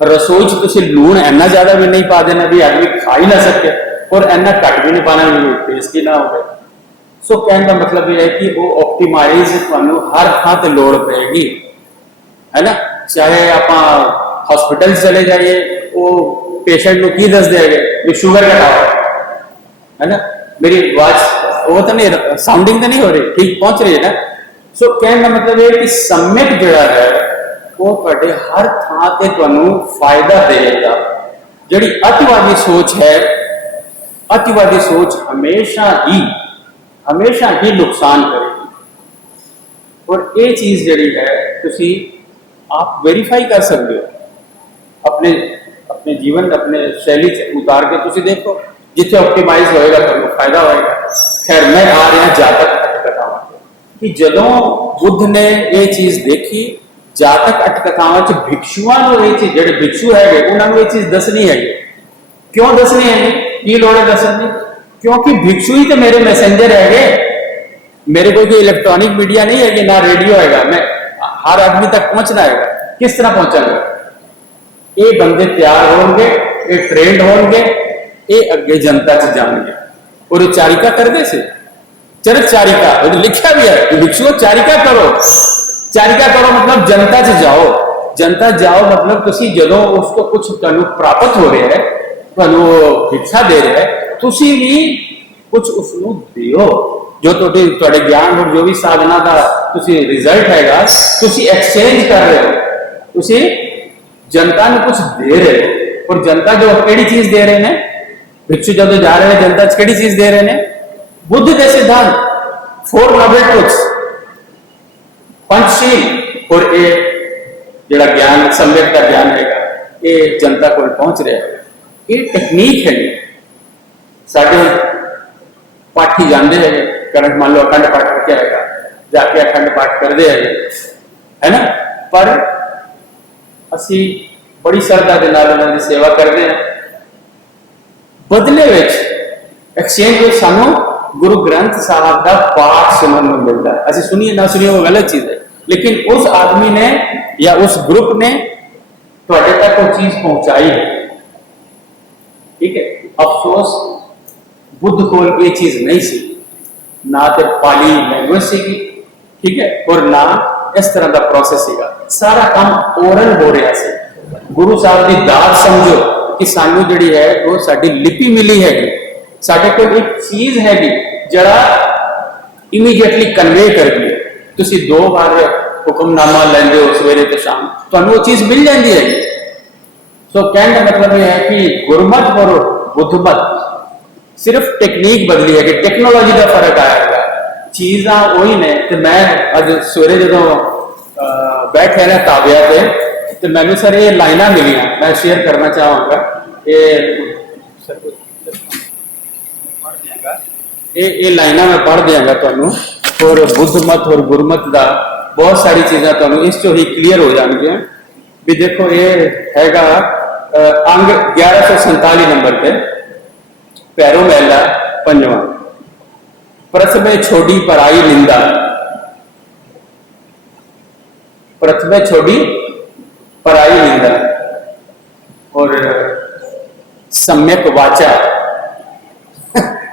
रसोई च तुसीं लूण इन्ना ज़्यादा भी नहीं पा देना भी आदमी खा ही ना सके, और इन्ना घट भी नहीं पाना भी टेस्ट ही ना हो। सो कहने का मतलब यह है कि वो ऑप्टिमाइज तुहानू हर थां ते लोड़ पेगी, है ना। चाहे आप हॉस्पिटल चले जाइए, वो पेशेंट को की दस देंगे भी शुगर घटाओ, है ना। मेरी आवाज वो तो नहीं, साउंडिंग तो नहीं हो रही, ठीक पहुंच रही है ना। सो कहने का मतलब ये कि सम्यक जोड़ा है वो तुहाडे हर थां ते तुहानू फायदा देगा। जिहड़ी अतिवादी सोच है, अतिवादी सोच हमेशा ही नुकसान करेगी। और ये चीज जिहड़ी है तुसी आप वेरीफाई कर सकते हो अपने अपने जीवन अपने शैली से उतार के तुसी देखो, जिथे ऑप्टिमाइज होएगा तो फायदा होएगा। खैर मैं आ रहा जातक अटकथावां कि जदों बुद्ध ने ये चीज देखी, जातक अटकथावां च भिक्षुआं नूं ये चीज, जिहड़े भिक्षु है उन्होंने ये चीज दसनी है। क्यों दसनी है? की लोड़ है दसन की? क्योंकि भिक्षु ही तो मेरे मैसेंजर है। मेरे कोई इलेक्ट्रॉनिक मीडिया नहीं है, ना रेडियो है, मैं हर आदमी तक पहुंचना है। किस तरह पहुंचांगा? ये बंदे तैयार होंगे, ये ट्रेंड होंगे, ये अगे जनता च जाएंगे। और ये चारिका करते से चरक चारिका लिखा भी है कि भिक्षुओं चारिका करो। चारिका करो मतलब जनता च जाओ। जनता जाओ मतलब तुसी जदों उसको कुछ तुहानू प्राप्त हो रहा है, तुहानू भिक्षा दे रहा है, तुसी भी कुछ उसनू दियो। जो तुहाडे ज्ञान और जो भी साधना का तुसी रिजल्ट हैगा, तुसी एक्सचेंज कर रहे हो, तुसी जनता ने कुछ दे रहे हो। और जनता जो केड़ी चीज दे रहे हैं, भिक्षु जब जा रहे हैं जनता केड़ी चीज दे रहे हैं? बुद्ध के सिद्धांत, 4 नोबल ट्रुथ्स, पंचशील। और ये जड़ा ज्ञान सम्यक का ज्ञान है ये जनता को पहुंच रहा है। ये टेक्निक है। साढ़े पाठी जाते हैं, करंट मान लो अखंड पाठ करके आएगा, जाके अखंड पाठ करते हैं, है ना। पर असी बड़ी श्रद्धा के नाल उन्हां दी सेवा करते हैं। बदले एक्सचेंज में सानू गुरु ग्रंथ साहब का पाठ सुनने को मिलता है। असं सुनिए ना सुनिए वो गलत चीज है, लेकिन उस आदमी ने या उस ग्रुप ने थोड़े तक वो चीज पहुंचाई है। ठीक है। अफसोस बुद्ध को ये चीज नहीं सी, ना तो पाली लैंग्वेज सीगी, ठीक है, और ना इस तरह का प्रोसेस सीगा। सारा काम ओरल हो रहा है। गुरु साहब की दात समझो कि सानू जिहड़ी है वो साडी लिपि मिली हैगी, साडे कोल एक चीज हैगी जड़ा इमीडिएटली कन्वे कर दी। तुसी 2 बार हुक्मनामा लेंदे हो सवेरे ते शाम, तुहानू वो चीज मिल जाती है। सो कहने का मतलब यह है कि गुरमत और बुद्धमत सिर्फ टेक्निक बदली है, कि टेक्नोलॉजी का फर्क आया है। चीज़ा वही ने। तो मैं अज सवेरे जो बैठे ना ताबिया पे, तो मैंने सर ये लाइना मिलियां, मैं शेयर करना चाहूँगा। ये लाइना मैं पढ़ दियांगा तुहानू, और बुद्धमत और गुरमत का बहुत सारी चीज़ा तुहानू इस चो ही क्लीयर हो जाएंगे। भी देखो ये हैगा अंग 1147 नंबर पे, पैरों महला 5वां, प्रथमे छोड़ी पराई निंदा। प्रथमे छोड़ी पराई निंदा। और सम्यक वाचा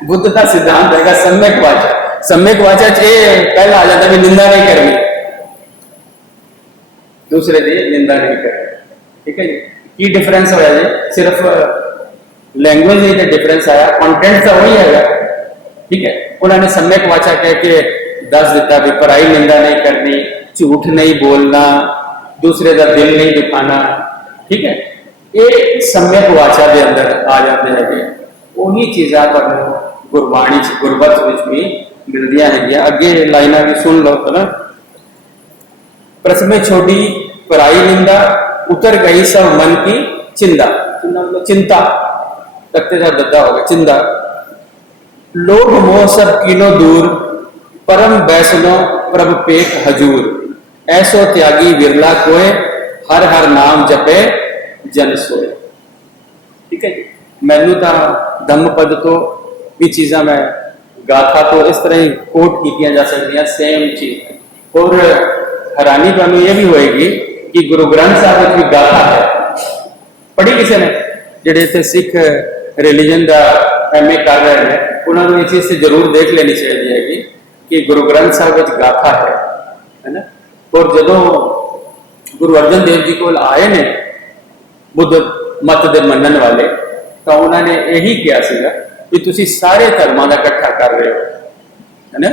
बुद्ध का सिद्धांत है सम्यक वाचा। सम्यक वाचा पहला आ जाता है निंदा नहीं करनी, दूसरे की निंदा नहीं करनी। ठीक है जी। की डिफरेंस होया जी? सिर्फ लैंग्वेज ही तो डिफरेंस आया, कंटेंट तो वही है। ठीक है। उन्होंने सम्यक वाचा कह के दस दिता भी पराई निंदा नहीं करनी, झूठ नहीं बोलना, दूसरे का दिल नहीं दिखाना। ठीक है। ये सम्यक वाचा के अंदर आ जाते हैं। वही चीज़ा पर गुरबाणी गुरबत भी मिलदियां है। अगे लाइना भी सुन लो ना। प्रथमे छोड़ी पराई निंदा, उतर गई सब मन की चिंता। चिंता तकते का दद्दा होगा, चिंता। लोभ मोह सब कीनो दूर, परम बैसनो प्रभ पेख हजूर। ऐसो त्यागी विरला कोय, हर हर नाम जपे जन सोए। ठीक है जी। मैनू तो धम्म पद तो भी चीज़ा मैं गाथा तो इस तरह ही कोट की जा सकती, सेम चीज। और हैरानी तो ये भी होएगी कि गुरु ग्रंथ साहब की गाथा है, पढ़ी किसी ने ਜਿਹੜੇ ਇੱਥੇ ਸਿੱਖ ਰਿਲੀਜਨ ਦਾ ਐਮਏ ਕਰ ਰਹੇ ਨੇ ਉਹਨਾਂ ਨੂੰ ਇਹ ਚੀਜ਼ ਤੇ ਜ਼ਰੂਰ ਦੇਖ ਲੈਣੀ ਚਾਹੀਦੀ ਹੈਗੀ ਕਿ ਗੁਰੂ ਗ੍ਰੰਥ ਸਾਹਿਬ ਵਿੱਚ ਗਾਥਾ ਹੈ ਨਾ। ਔਰ ਜਦੋਂ ਗੁਰੂ ਅਰਜਨ ਦੇਵ ਜੀ ਕੋਲ ਆਏ ਨੇ ਬੁੱਧ ਮਤ ਦੇ ਮੰਨਣ ਵਾਲੇ ਤਾਂ ਉਹਨਾਂ ਨੇ ਇਹੀ ਕਿਹਾ ਸੀਗਾ ਵੀ ਤੁਸੀਂ ਸਾਰੇ ਧਰਮਾਂ ਦਾ ਇਕੱਠਾ ਕਰ ਰਹੇ ਹੋ ਹੈ ਨਾ,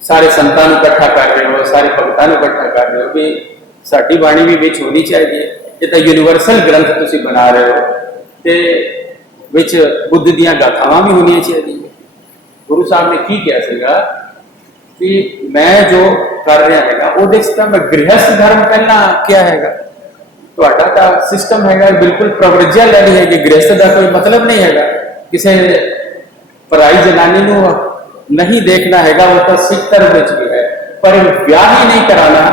ਸਾਰੇ ਸੰਤਾਂ ਨੂੰ ਇਕੱਠਾ ਕਰ ਰਹੇ ਹੋ, ਸਾਰੇ ਭਗਤਾਂ ਨੂੰ ਇਕੱਠਾ ਕਰ ਰਹੇ ਹੋ ਵੀ ਸਾਡੀ ਬਾਣੀ ਵੀ ਵਿੱਚ ਹੋਣੀ ਚਾਹੀਦੀ ਹੈ। ਇਹ ਤਾਂ ਯੂਨੀਵਰਸਲ ਗ੍ਰੰਥ ਤੁਸੀਂ ਬਣਾ ਰਹੇ ਹੋ ਤੇ ਵਿੱਚ ਬੁੱਧ ਦੀਆਂ ਗਾਥਾਵਾਂ ਵੀ ਹੋਣੀਆਂ ਚਾਹੀਦੀਆਂ। ਗੁਰੂ ਸਾਹਿਬ ਨੇ ਕੀ ਕਿਹਾ ਸੀਗਾ ਕਿ ਮੈਂ ਜੋ ਕਰ ਰਿਹਾ ਹੈਗਾ ਉਹਦੇ 'ਚ ਤਾਂ ਮੈਂ ਗ੍ਰਹਿਸਥ ਧਰਮ ਪਹਿਲਾਂ ਕਿਹਾ ਹੈਗਾ, ਤੁਹਾਡਾ ਤਾਂ ਸਿਸਟਮ ਹੈਗਾ ਬਿਲਕੁਲ ਪ੍ਰਵਰਜਿਆ ਲੈਣੀ ਹੈਗੀ, ਗ੍ਰਹਿਸਥ ਦਾ ਕੋਈ ਮਤਲਬ ਨਹੀਂ ਹੈਗਾ, ਕਿਸੇ ਪਰਾਈ ਜਨਾਨੀ ਨੂੰ नहीं देखना हैगा, वो तो सिख धर्म भी है पर ब्याह ही नहीं कराना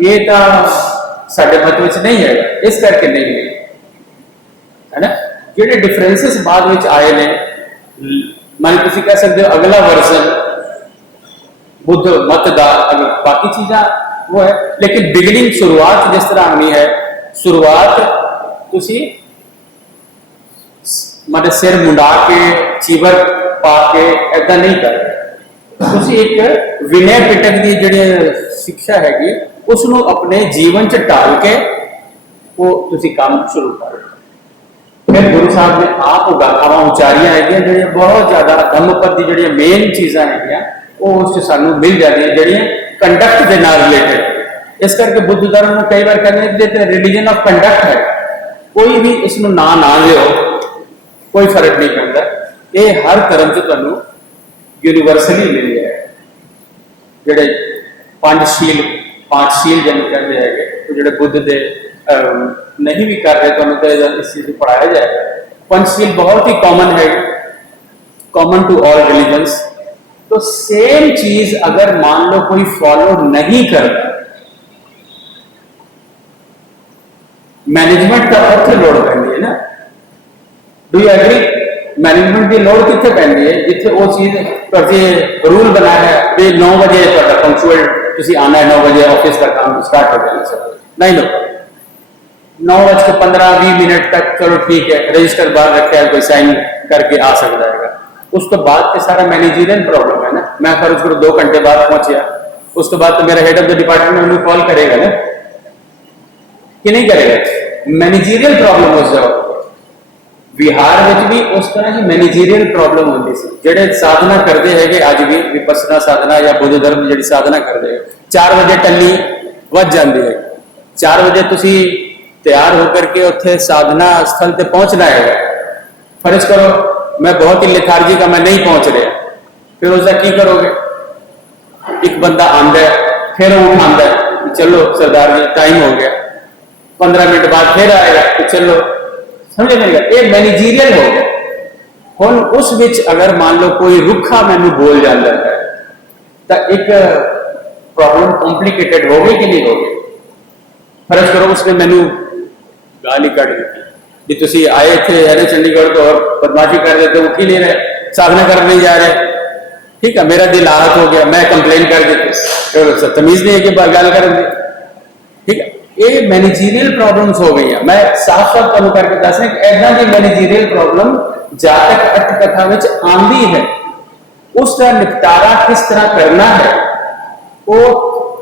ये तो साडे मत में नहीं है, इस करके नहीं है ना। जो डिफरेंसिस बाद में आए ने मान तुम कह सकते हो अगला वर्जन बुद्ध मत का बाकी चीज़ा वो है, लेकिन बिगिनिंग शुरुआत जिस तरह होनी है, शुरुआत तुसी मारे सिर मुंडा के चीवर पा के ऐसा नहीं कर तुसी एक विनय पिटक की जी शिक्षा हैगी उसनों अपने जीवन च ढाल के वो तुसी काम शुरू कर। फिर गुरु साहब ने आप गाथावां उचारियां है जी बहुत ज्यादा धम्मपद की जी मेन चीज़ा है वो उस सानू मिल जाती जी कंडक्ट के नाल रिलेटेड। इस करके बुद्ध धर्म में कई बार कहते रिलीजन ऑफ कंडक्ट है, कोई भी इसमें ना लियो कोई फर्क नहीं पड़ता, ये हर धर्म से तुहानू यूनीवर्सली मिल है। जोड़े पांचशील जन कहते हैं तो जोड़े बुद्ध के नहीं भी कर रहे तो इस चीज़ को पढ़ाया जाएगा। पंचशील बहुत ही कॉमन है, कॉमन टू ऑल रिलीजन्स। तो सेम चीज अगर मान लो कोई फॉलो नहीं करता, मैनेजमेंट का अर्थ लोड़ पैंदी है ना, डू यू एग्री? मैनेजमेंट की लोड़ कितने पैंदी है जिथे वो चीज जे रूल बनाया है भी 9 बजे पंक्चुअल तुसी आना है, 9 बजे ऑफिस का काम स्टार्ट हो जाना नहीं लो 9:15-20 तक चलो ठीक है, रजिस्टर बाहर रखा है, कोई साइन करके आ सकता है। उस तो बाद के सारा मैनेजरियल प्रॉब्लम है ना, मैं फर्ज करो 2 घंटे बाद पहुंचा, उस तो बाद तो मेरा हेड ऑफ द डिपार्टमेंट में कॉल करेगा ना कि नहीं करेगा, मैनेजरियल प्रॉब्लम हो जाओ। बिहार में भी उस तरह की मैनेजरियल प्रॉब्लम होती सी। जेडे साधना करते हैं अज भी विपස්සना साधना या बुद्ध धर्म जी साधना करते हैं 4 बजे टल्ली वज जाती है, 4 बजे तुसी तैयार होकर के उत्थे साधना स्थल पे पहुंचना है। फर्ज करो मैं बहुत ही लेथार्जी का मैं नहीं पहुंच रहा, फिर उसका की करोगे? एक बंदा आंदा है फिर उठांदा है चलो सरदार जी टाइम हो गया, 15 मिनट बाद फिर आएगा तो चलो, समझे नहीं? ये मैनेजरियल हो गया। हुण उस विच अगर मान लो कोई रुखा मैनू बोल जाता है तो एक प्रॉब्लम कॉम्प्लीकेटेड हो गई कि नहीं हो गई? फर्ज करो उसने मैनू गाली कट दी भी तुसी आए थे है चंडीगढ़ तो और बदमाशी कर रहे थे, वो की नहीं रहे, साधना कर नहीं जा रहे, ठीक है, मेरा दिल आहत हो गया, मैं कंप्लेन कर देती, तमीज नहीं है कि गल कर दी, ठीक है। ये मैनेजरियल प्रॉब्लम्स हो गई है। मैं साफ साफ तुहानू करके दस रहा कि ऐसा की मैनेजरियल प्रॉब्लम जातक अर्थ कथा में आंदी है, उसका निपटारा किस तरह करना है वो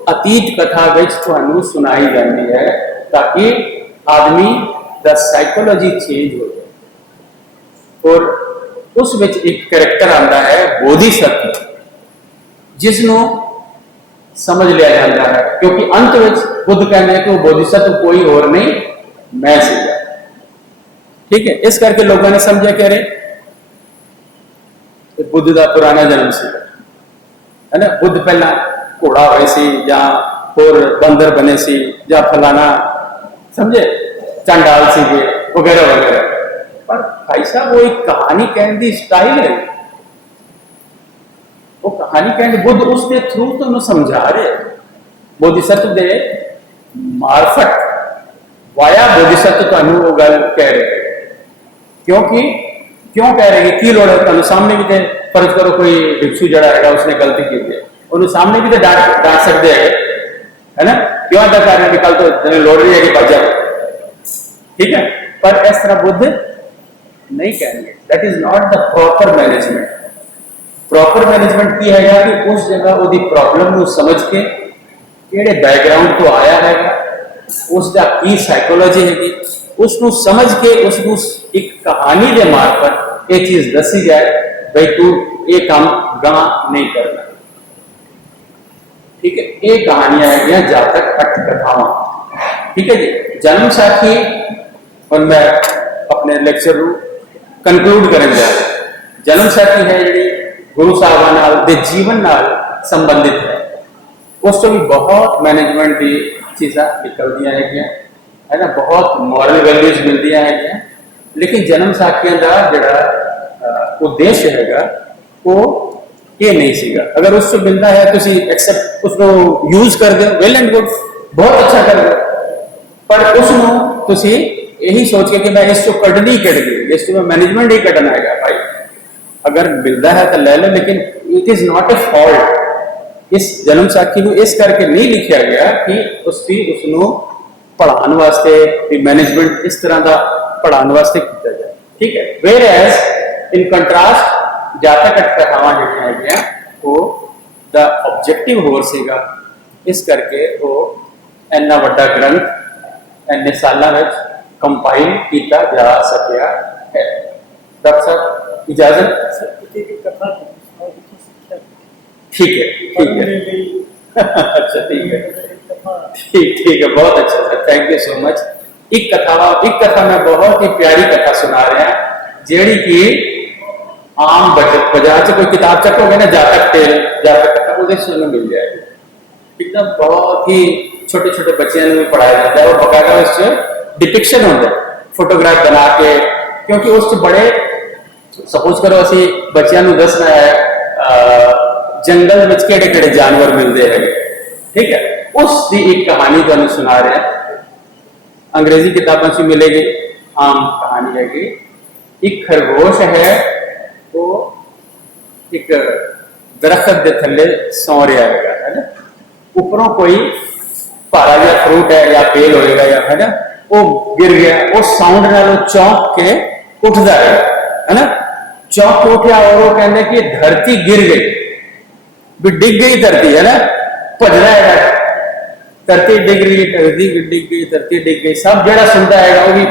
अतीत कथा में तुहानू सुनाई जाती है ताकि आदमी द साइकोलॉजी चेंज हो जाए। और उस विच एक कैरेक्टर आता है बोधिसत्व जिसनों समझ लिया जाता है, क्योंकि अंत में बुद्ध कहते हैं कि वो बोधिसत्व कोई और नहीं मैं सीगा, ठीक है। इस करके लोगों ने समझा कह रहे बुद्ध का पुराना जन्म सीगा है ना, बुद्ध पहला घोड़ा होए सी या होर बंदर बने सी या फलाना समझे चंडाल सीगे वगैरह वगैरह। पर भाई साहब वो एक कहानी कहने की स्टाइल है, वो कहानी कहने बुद्ध उसके थ्रू तो समझा रहे बोधिसत्व दे मार्फत वाया बोधिसत्व तुहानू वो गल कह रहे, क्योंकि क्यों कह रहे हैं की लोड़ है तुहानू सामने भी तो फर्ज करो कोई भिक्षु जड़ा है उसने गलती की है उन्होंने सामने भी तो डांट सकते है ना, क्यों ऐसा कर रहे हैं कि कल तो लोड़ रही है कि बच जाओ, ठीक है। पर इस तरह बुद्ध नहीं कहेंगे। That is not the proper management. Proper management की है कि उस जगह वो प्रॉब्लम को समझ के किहड़े बैकग्राउंड तो आया है, उसका की साइकोलॉजी हैगी, उसको समझ के उसको एक कहानी के मार्फत ये चीज दसी जाए, भाई तू ये काम गां नहीं करना। ठीक है, ये कहानियां है जातक अठ कथावां। ठीक है जी, जन्म साखी और मैं अपने लेक्चर कंक्लूड करन जा रहा। जन्म साखी है जी गुरु साहबान नाल दे जीवन नाल संबंधित है, उस तो भी बहुत मैनेजमेंट की चीज़ा निकलदियां है ना, बहुत मॉरल वैल्यूज मिलदियां है। लेकिन जन्म साखियां का जिहड़ा उद्देश्य हैगा वो ये नहीं सीगा। अगर उससे मिलता है तो एक्सेप्ट उसको यूज कर दो, वेल एंड गुड, बहुत अच्छा कर दो, पर उसको यही सोच के कि मैं इसको कटनी कटनी, इसको मैं मैनेजमेंट ही कटना है भाई। अगर मिलता है तो ले लो, लेकिन it is not a fault. इस जन्म साखी को इस करके नहीं लिखा गया कि उसको पढ़ाने वास्ते मैनेजमेंट इस तरह का पढ़ाने वास्ते किया जाए। ठीक है, वेयर एज इन कंट्रास्ट जातक अठ कथावां जिहड़ियां वो द ऑब्जेक्टिव होर सीगा, इस करके वो इन्ना वड्डा ग्रंथ इन्ने सालों में कंपाइल किया जा सकिया है। डॉक्टर साहब इजाजत। ठीक है, ठीक है। अच्छा, ठीक है, ठीक है, बहुत अच्छा sir, thank you so much. एक कथा मैं बहुत ही प्यारी कथा सुना रहा, जेड़ी कि आम बाजार से कोई किताब चकोगे ना, जातक टेल, जातक कथा वो सुनने मिल जाएगी। एकदम बहुत ही छोटे छोटे बच्चों में पढ़ाया जाता है और बकायदा उस डिपिक्शन होता है, फोटोग्राफ बना के, क्योंकि उस बड़े सपोज करो असी बच्चों को दसना है जंगल में केड़े केड़े जानवर मिलते हैं। ठीक है, उसकी एक कहानी तुहानू सुना रहे हैं, अंग्रेजी किताबों से मिलेगी, आम कहानी है कि एक खरगोश है, वो एक दरख्त के थले सौ रहा है ना, उपरों कोई भारा या फ्रूट है या बेल होएगा या है ना, वो गिर गया, वो साउंड नाल चौंक के उठता है ना, चौंक के उठा और वो कहते कि धरती गिर गई, भी डिग गई धरती है ना, भजना है, धरती डिग रही, धरती डिग गई, धरती डिग गई, सब जरा सुनता है वो भी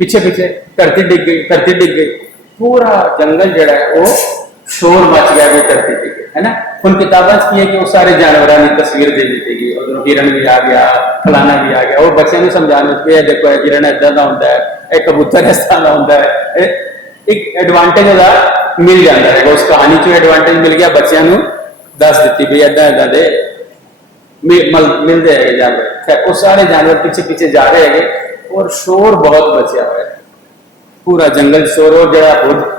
पीछे पीछे धरती डिग गई, धरती डिग गई, पूरा जंगल जड़ा है वो शोर मच गया कि धरती डिग गई है ना। उन किताबों की है कि वो सारे जानवरों की तस्वीर दे दी गई, उधर हिरन भी आ गया, फलाना भी आ गया, वो बच्चों को समझाने पे देखो हिरन इदा का होता है, एक कबूतर इस तरह का होता है, एक एडवांटेज मिल जाता है, उस कहानी चो एडवांटेज मिल गया, बच्चों को दस दी भी इदा इदा दे मिलते हैं जानवर। वो सारे जानवर पीछे पीछे जा रहे हैं और शोर बहुत बचा हुआ है, पूरा जंगल शोर। और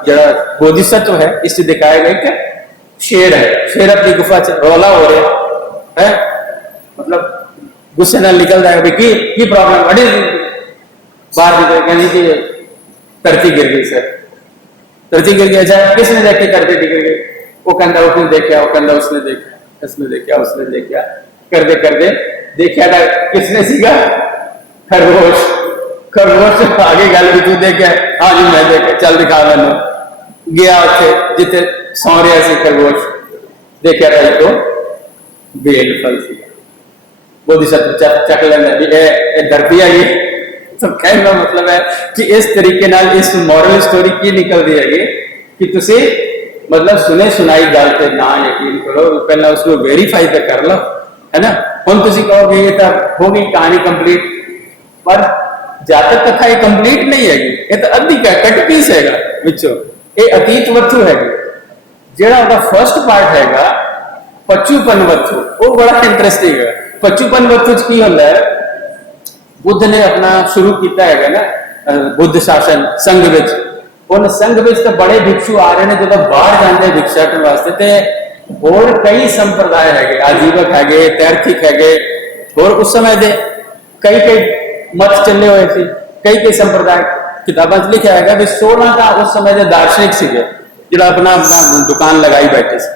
जरा बोधिसत्व है, इससे दिखाया गया कि शेर है, शेर अपनी गुफा च रौला हो रहे है, मतलब गुस्से नाल निकल जाएगा की प्रॉब्लम व्हाट इज, बाहर निकल कहनी कि धरती गिर गई सर, धरती गिर गई। अच्छा, किसने देखी धरती गिर गई? वो कहता उसने देखा, वो कहता उसने देखा, उसने देखा, उसने देखा, करते करते देखा था किसने सीगा, खरगोश। खरगोश आगे गल भी तू देखा, हाँ जी मैं देखा, चल दिखा मैनू, गया उसे जिते सौ रहा सी खरगोश, देखा था तो बेल फल सी, बोधिसत्व चक लेना भी धरती है ये। तो कहने का मतलब है कि इस तरीके नाल इस मॉरल स्टोरी की निकलती है कि तुसी मतलब सुने सुनाई गल पे ना यकीन करो, पहला उसको वेरीफाई तो कर लो है ना। हम तुसी कहोगे ये तो हो गई कहानी कंप्लीट, पर जातक कथा ये कंप्लीट नहीं है, ये तो अद्धी कट पीस है विचों, ये अतीत वस्तु है, जेड़ा उसका फर्स्ट पार्ट हैगा पचूपन वस्तु, वो बड़ा इंटरेस्टिंग है। पचूपन वस्तु की होता है, बुद्ध ने अपना शुरू किया है ना बुद्ध शासन संघ विच, उन संघ विच तो बड़े भिक्षु आ रहे हैं जो बाहर जाते भिक्षा करने वास्ते, ते और कई संप्रदाय है, आजीवक है, तैर्थिक है, और उस समय दे कई कई मत चले हुए थे, कई कई संप्रदाय किताबों च लिखा है भी 16 का उस समय के दार्शनिक से जो अपना अपना दुकान लगाई बैठे से,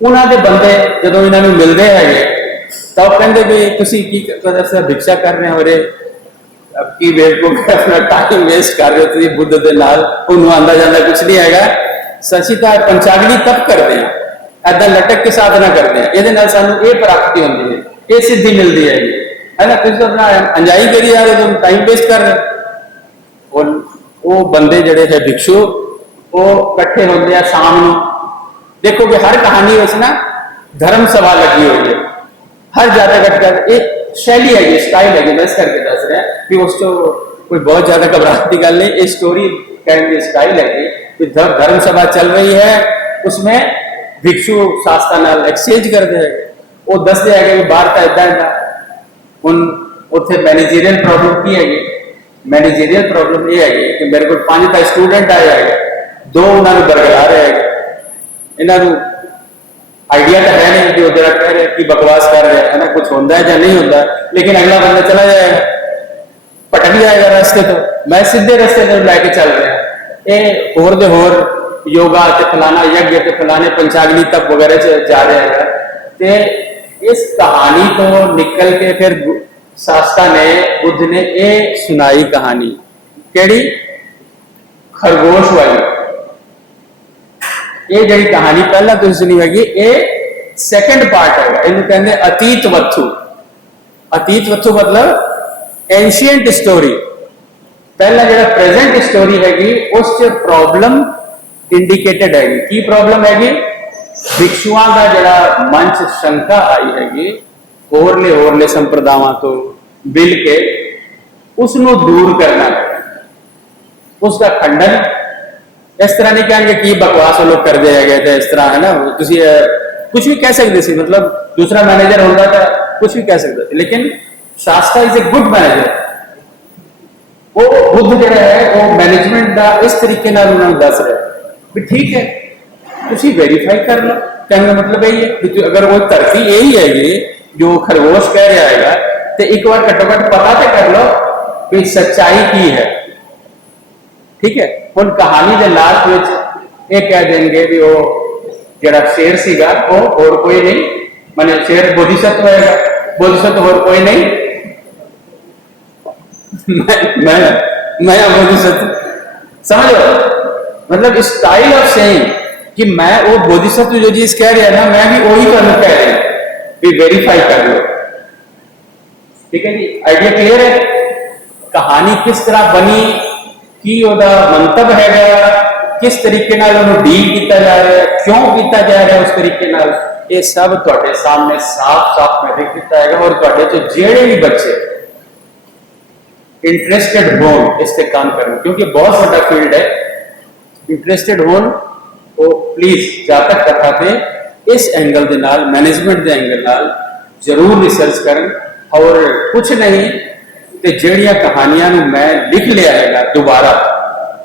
उन्होंने बंदे जो इन्होंने मिलते हैं तो कहते भी तुम की भिक्षा कर रहे हो रे, अब की बेवकूफ अपना टाइम वेस्ट कर रहे हो बुद्ध के नाल उन्होंने आंदा जांदा कुछ नहीं हैगा सची तो पंचागनी तप करते हैं ऐदा लटक के साधना करते हैं ये सानू ये प्राप्ति होती है ये सिद्धि मिलती है ना तुम अपना अंजाई करी जा रहे तुम टाइम वेस्ट कर रहे और वो बंदे जड़े है भिक्षु वो कट्ठे होते हैं शाम को देखो कि हर कहानी ना धर्म सभा लगी हुई है हर जाता कट कर एक शैली है स्टाइल है बस करके दस रहे हैं कि उस तो कोई बहुत ज्यादा घबराहट की गल नहीं ये स्टोरी कहने की स्टाइल है कि धर्म सभा चल रही है उसमें भिक्षु शास्त्रा नाल एक्सचेंज करते हैं वो दसते है कि बाहर तो इदा इदा हुण उत्थे मैनेजरियल प्रॉब्लम की है मैनेजरियल प्रॉब्लम ये है कि मेरे को 5 का स्टूडेंट आए है 2 उन्होंने बरगला रहे हैं इन्हों आइडिया तो है नहीं कि वो जरा कह रहे कि बकवास कर रहे हैं ना कुछ होता है या नहीं होता लेकिन अगला बंदा चला जाएगा पटक जाएगा रास्ते तो मैं सीधे रास्ते तो लैके चल रहा ये होर दे होर योगा ते फलाना यज्ञ ते फलाने पंचाग्नि तप वगैरह जा रहे हैं ते इस कहानी को निकल के फिर शास्त्रा ने बुद्ध ने ये सुनाई कहानी केड़ी खरगोश वाली ये जी कहानी पहला तुम सुनी होगी ये सैकेंड पार्ट है इन्हें कहते अतीत वत्थु मतलब एंशियंट स्टोरी पहला जो प्रेजेंट स्टोरी हैगी उस प्रॉब्लम इंडिकेटेड हैगी की प्रॉब्लम हैगी भिक्षुआ का जरा मन च शंका आई हैगी होरले संप्रदावां तो मिल के उसनों दूर करना है उसका खंडन इस तरह नहीं कहेंगे कि बकवास लोग कर दिया गए थे इस तरह है ना कुछ भी कह सकते थे मतलब दूसरा मैनेजर होता था कुछ भी कह सकते थे लेकिन शास्त्रा इज ए गुड मैनेजर वो बुद्ध जो है वो मैनेजमेंट का इस तरीके उन्होंने दस रहे भी ठीक है तुम वेरीफाई कर लो कहने का मतलब यही है कि अगर वो धरती यही है जो खरगोश कह रहा है तो एक बार घट्टो घट पता तो कर लो कि सच्चाई की है ठीक है हम कहानी के लास्ट में ये कह देंगे भी वो जरा शेर सीगा वो और कोई नहीं माने शेर बोधिसत्व है बोधिसत्व और कोई नहीं मैं बोधिसत्व समझ लो मतलब स्टाइल ऑफ सेइंग कि मैं वो बोधिसत्व जो चीज कह रहा है ना मैं भी वही करना कह रहा हूं भी वेरीफाई कर लो ठीक है जी आइडिया क्लियर है कहानी किस तरह बनी की ओदा मंतव हैगा किस तरीके नाल उन्हें डील किया जा रहा है क्यों किया जा रहा है उस तरीके नाल ये सब तुहाडे सामने साफ साफ मैं लिख दिता है और तुहाडे चो जेड़े भी बच्चे इंटरेस्टेड होन इस पे काम करना क्योंकि बहुत बड़ा फील्ड है इंटरेस्टेड होन वो प्लीज जातक कथा पे इस एंगल के नाल मैनेजमेंट के एंगल नाल जरूर रिसर्च करन और कुछ नहीं तो जड़िया कहानियां मैं लिख लिया है दोबारा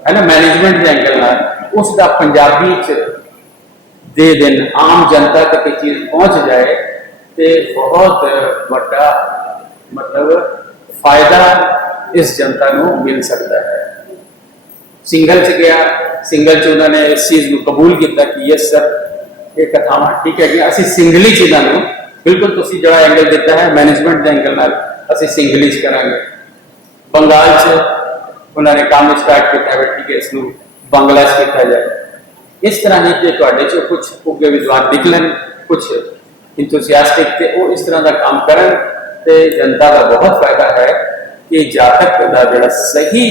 है ना मैनेजमेंट के एंगल नाल उसका पंजाबी च दे दिन आम जनता तक चीज पहुंच जाए तो बहुत बड़ा मतलब फायदा इस जनता को मिल सकता है सिंगल च गया सिंगल च उन्होंने इस चीज को कबूल किया कि यस सर ये कथावां ठीक है कि असं सिंगली चीज़ों बिल्कुल तुम जो एंगल दिता है मैनेजमेंट के एंगल नाल असं सिंगली च करांगे बंगाल च उन्होंने काम स्टार्ट किया है ठीक है इसको बंगला च किया जाए इस तरह नहीं कि तुहाडे चो कुछ उगे विद्वान निकलन कुछ इंथुसियास्टिक थे वो इस तरह का काम करन ते जनता का बहुत फायदा है कि जातक का जो सही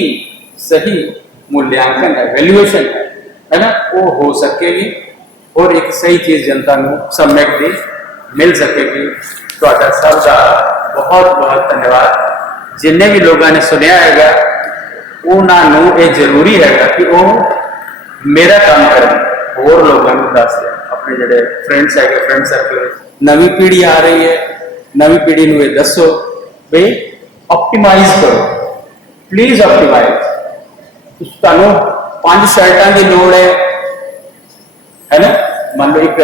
सही मूल्यांकन है वैल्यूएशन है ना वो हो सकेगी और एक सही चीज जनता को सम्यक दी मिल सकेगी तो सबका बहुत बहुत धन्यवाद जिन्हें भी लोगों ने सुनिया है उन्होंने ये जरूरी है कि वो मेरा काम करें और लोगों को दस दें अपने जोड़े फ्रेंड्स है फ्रेंड सर्कल नवी पीढ़ी आ रही है नवी पीढ़ी को ये दसो भाई ऑप्टिमाइज करो प्लीज ऑप्टिमाइज तुहानू 5 शर्टां की लोड़ है ना मान लो एक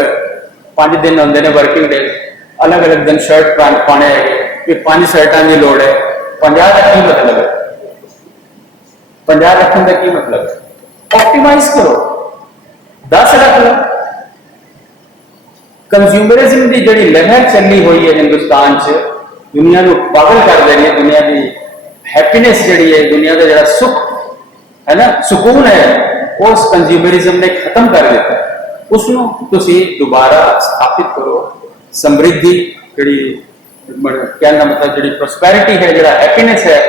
5 दिन होंगे ने वर्किंग डे अलग अलग दिन शर्ट पाने है 5 शर्टां की लोड़ है 50 का की मतलब है 50 रखने का की मतलब है ऑप्टिमाइज करो 10 रख लो कंज्यूमरिज्म की जी लहर चली हुई है हिंदुस्तान च दुनिया को पागल कर देनी है दुनिया की हैप्पीनेस जिहड़ी है दुनिया का जिहड़ा सुख है ना, सुकून है, उस कंज्यूमरिज्म ने खत्म कर दिता है। उसनों तुसीं दोबारा स्थापित करो। समृद्धि जिहड़ी कहने का मतलब जिहड़ी प्रोस्पैरिटी है, जिहड़ा हैप्पीनेस है,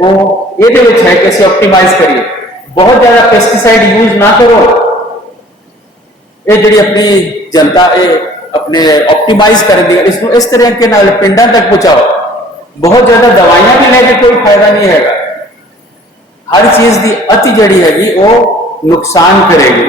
वो ये है कि असीं ऑप्टिमाइज करिए। बहुत ज्यादा पेस्टिसाइड यूज ना करो। ये जिहड़ी अपनी जनता ये अपने ऑप्टिमाइज कर दी, इसको इस तरह के नाल पिंडां तक पहुंचाओ। बहुत ज्यादा दवाइयां भी लेके कोई फायदा नहीं है। हर चीज की अति जिहड़ी हैगी वो नुकसान करेगी।